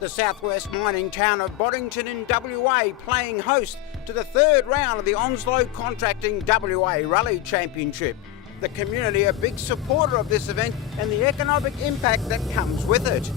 The southwest mining town of Boddington in WA playing host to the third round of the Onslow Contracting WA Rally Championship. The community a big supporter of this event and the economic impact that comes with it.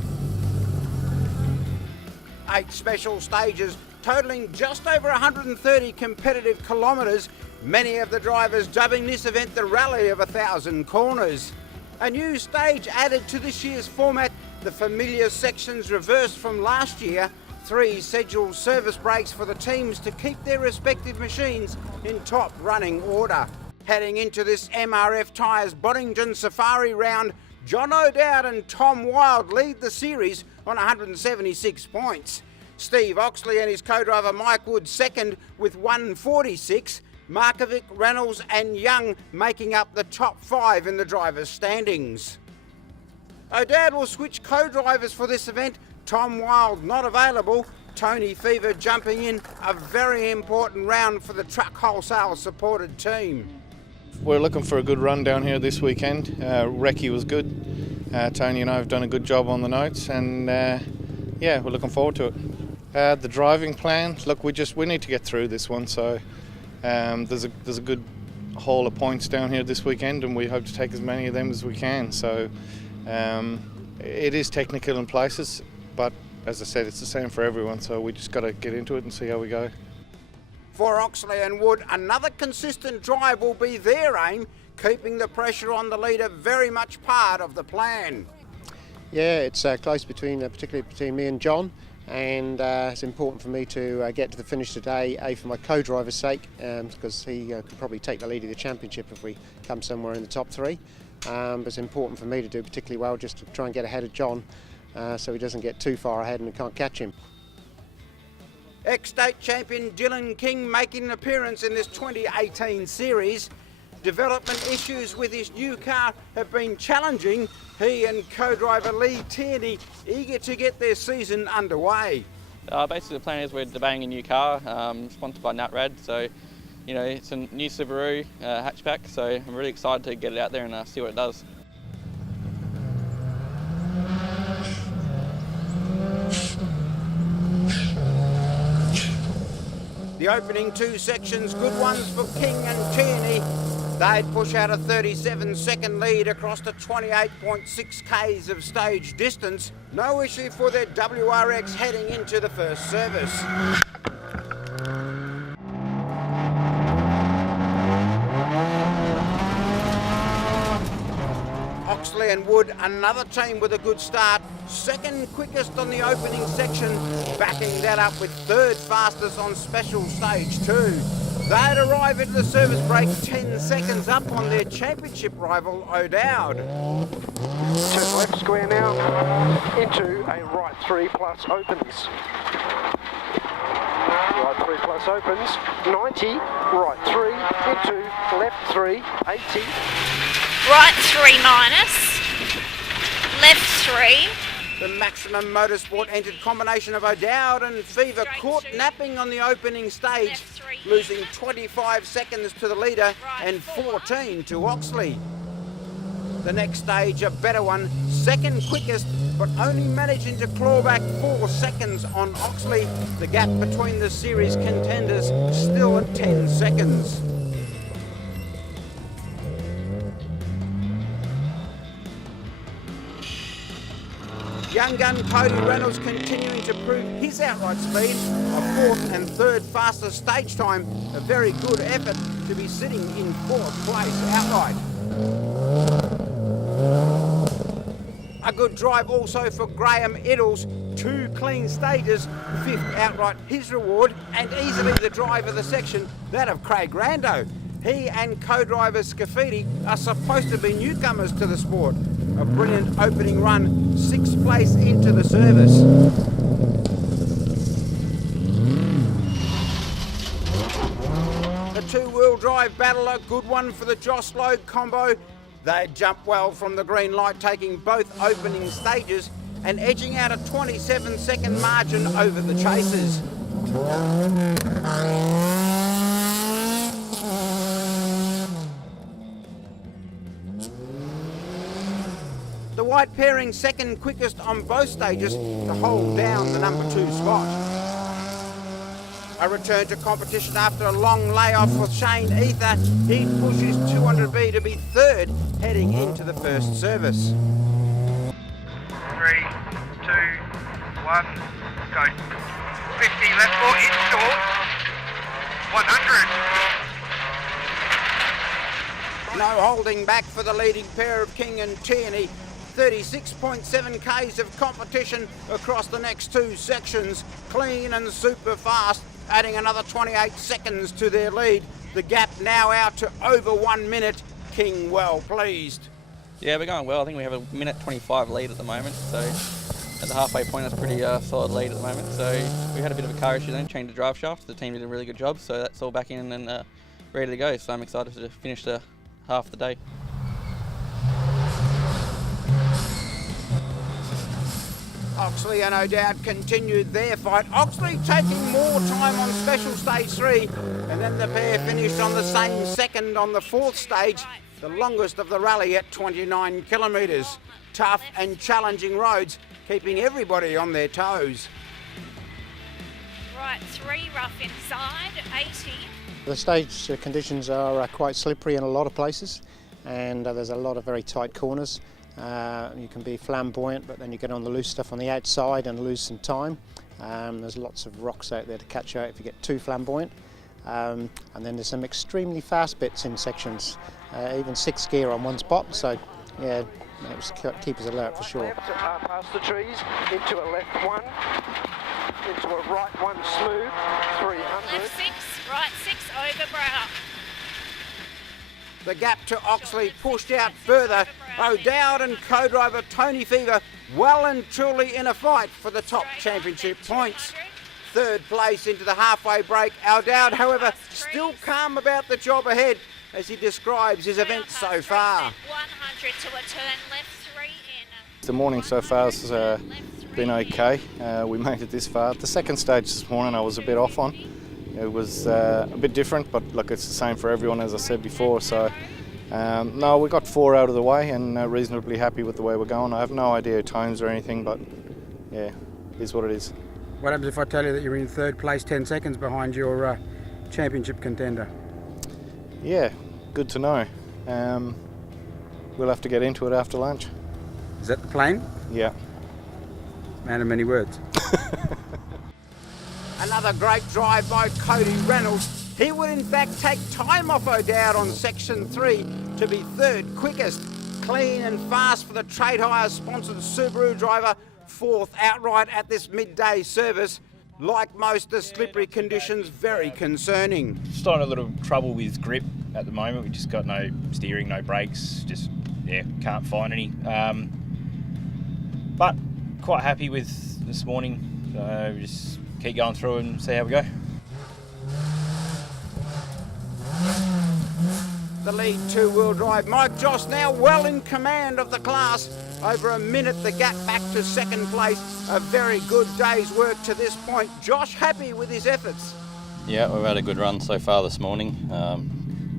8 special stages totalling just over 130 competitive kilometres, many of the drivers dubbing this event the Rally of 1,000 Corners. A new stage added to this year's format, the familiar sections reversed from last year, 3 scheduled service breaks for the teams to keep their respective machines in top running order. Heading into this MRF Tyres Boddington Safari round, John O'Dowd and Tom Wild lead the series on 176 points. Steve Oxley and his co-driver Mike Wood second with 146. Markovic, Reynolds and Young making up the top 5 in the drivers' standings. O'Dowd will switch co-drivers for this event. Tom Wild not available. Tony Fever jumping in, a very important round for the truck wholesale supported team. We're looking for a good run down here this weekend. Recce was good. Tony and I have done a good job on the notes, and yeah, we're looking forward to it. The driving plan, look, we need to get through this one, so there's a good haul of points down here this weekend, and we hope to take as many of them as we can. So it is technical in places, but as I said, it's the same for everyone, so we just got to get into it and see how we go. For Oxley and Wood, another consistent drive will be their aim, keeping the pressure on the leader very much part of the plan. Yeah, it's close particularly between me and John, and it's important for me to get to the finish today, for my co-driver's sake, because he could probably take the lead of the championship if we come somewhere in the top 3. But it's important for me to do particularly well, just to try and get ahead of John, so he doesn't get too far ahead and we can't catch him. Ex-state champion Dylan King making an appearance in this 2018 series. Development issues with his new car have been challenging. He and co-driver Lee Tierney eager to get their season underway. Basically the plan is we're debating a new car, sponsored by NatRad, so you know, it's a new Subaru hatchback, so I'm really excited to get it out there and see what it does. The opening 2 sections, good ones for King and Tierney. They'd push out a 37-second lead across the 28.6 k's of stage distance. No issue for their WRX heading into the first service. Oxley and Wood, another team with a good start. Second quickest on the opening section, backing that up with third fastest on special stage 2. They'd arrive into the service break 10 seconds up on their championship rival O'Dowd. Turn left square now, into a right 3 plus opens. Right 3 plus opens, 90, right 3, into left 3, 80. Right 3 minus, left 3. The Maximum Motorsport entered combination of O'Dowd and Fever caught napping on the opening stage, losing 25 seconds to the leader and 14 to Oxley. The next stage, a better one, second quickest, but only managing to claw back 4 seconds on Oxley. The gap between the series contenders still at 10 seconds. Young gun Cody Reynolds continuing to prove his outright speed, a 4th and 3rd fastest stage time, a very good effort to be sitting in 4th place outright. A good drive also for Graham Iddles, 2 clean stages, 5th outright his reward, and easily the drive of the section, that of Craig Rando. He and co-driver Scafidi are supposed to be newcomers to the sport. A brilliant opening run, 6th place into the service. The 2-wheel drive battle, a good one for the Joss Logue combo. They jump well from the green light, taking both opening stages and edging out a 27-second margin over the chasers. The white pairing second quickest on both stages to hold down the number 2 spot. A return to competition after a long layoff for Shane Ether. He pushes 200B to be third heading into the first service. 3, 2, 1, go. 50 left foot in short. 100. No holding back for the leading pair of King and Tierney. 36.7 k's of competition across the next 2 sections. Clean and super fast, adding another 28 seconds to their lead. The gap now out to over 1 minute. King well pleased. Yeah, we're going well. I think we have a minute 25 lead at the moment. So at the halfway point, that's pretty solid lead at the moment. So we had a bit of a car issue then, changed the drive shaft. The team did a really good job, so that's all back in and ready to go. So I'm excited to finish the half the day. Oxley and O'Dowd continued their fight. Oxley taking more time on special stage 3, and then the pair finished on the same second on the 4th stage, the longest of the rally at 29 kilometres. Tough and challenging roads, keeping everybody on their toes. Right 3, rough inside, 80. The stage conditions are quite slippery in a lot of places, and there's a lot of very tight corners. You can be flamboyant, but then you get on the loose stuff on the outside and lose some time. There's lots of rocks out there to catch you out if you get too flamboyant. And then there's some extremely fast bits in sections, even 6th gear on one spot, so yeah, keep us alert for sure. Left, past the trees, into a left 1, into a right 1 smooth, 300. Left 6, right 6, over brow. The gap to Oxley pushed out further. O'Dowd and co-driver Tony Fever well and truly in a fight for the top championship points. 3rd place into the halfway break. O'Dowd, however, still calm about the job ahead as he describes his event so far. 100 to a turn, left 3 in. The morning so far has been okay. We made it this far. The second stage this morning I was a bit off on. It was a bit different, but look, it's the same for everyone, as I said before. So, no, we got 4 out of the way and reasonably happy with the way we're going. I have no idea times or anything, but yeah, it is what it is. What happens if I tell you that you're in 3rd place, 10 seconds behind your championship contender? Yeah, good to know. We'll have to get into it after lunch. Is that the plan? Yeah. Man of many words. Another great drive by Cody Reynolds. He would in fact take time off O'Dowd on section 3 to be 3rd quickest. Clean and fast for the Trade Hire sponsored Subaru driver, 4th outright at this midday service. Like most, the slippery conditions very concerning. Just on a little trouble with grip at the moment. We just got no steering, no brakes, just can't find any. But quite happy with this morning. So we just keep going through and see how we go. The lead 2-wheel drive. Mike Joss now well in command of the class. Over a minute the gap back to 2nd place. A very good day's work to this point. Josh happy with his efforts. Yeah, we've had a good run so far this morning.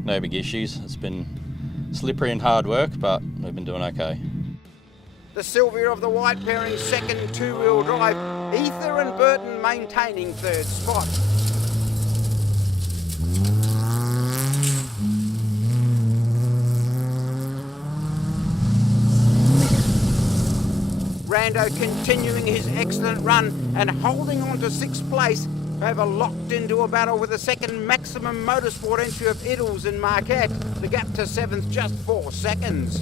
No big issues. It's been slippery and hard work, but we've been doing okay. The Sylvia of the white pairing 2nd 2-wheel drive. Ether and Burton maintaining 3rd spot. Rando continuing his excellent run and holding on to 6th place. However, locked into a battle with the 2nd maximum motorsport entry of Iddles and Marquette. The gap to 7th just 4 seconds.